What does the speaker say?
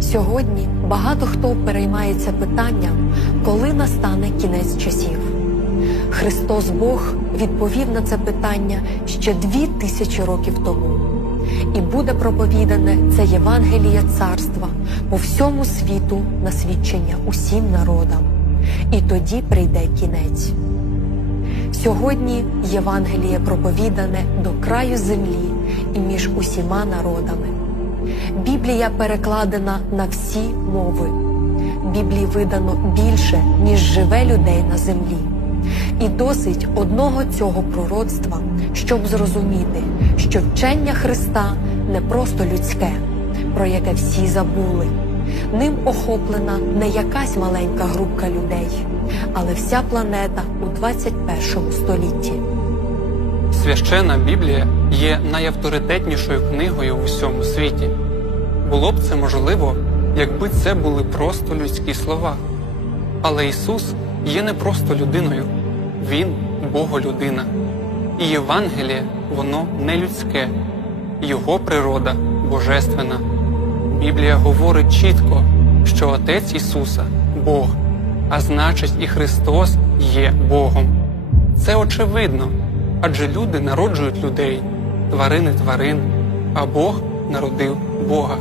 Сьогодні багато хто переймається питанням, коли настане кінець часів. Христос Бог відповів на це питання ще дві тисячі років тому. І буде проповідане це Євангеліє царства по всьому світу на свідчення усім народам. І тоді прийде кінець. Сьогодні Євангеліє проповідане до краю землі і між усіма народами. Біблія перекладена на всі мови. Біблії видано більше, ніж живе людей на землі. І досить одного цього пророцтва, щоб зрозуміти, що вчення Христа не просто людське, про яке всі забули. Ним охоплена не якась маленька групка людей, але вся планета у 21 столітті. Священна Біблія є найавторитетнішою книгою в усьому світі. Було б це можливо, якби це були просто людські слова. Але Ісус є не просто людиною, Він Боголюдина. І Євангеліє воно не людське, Його природа божественна. Біблія говорить чітко, що Отець Ісуса Бог, а значить і Христос є Богом. Це очевидно, адже люди народжують людей, тварини тварин, а Бог народив Бога.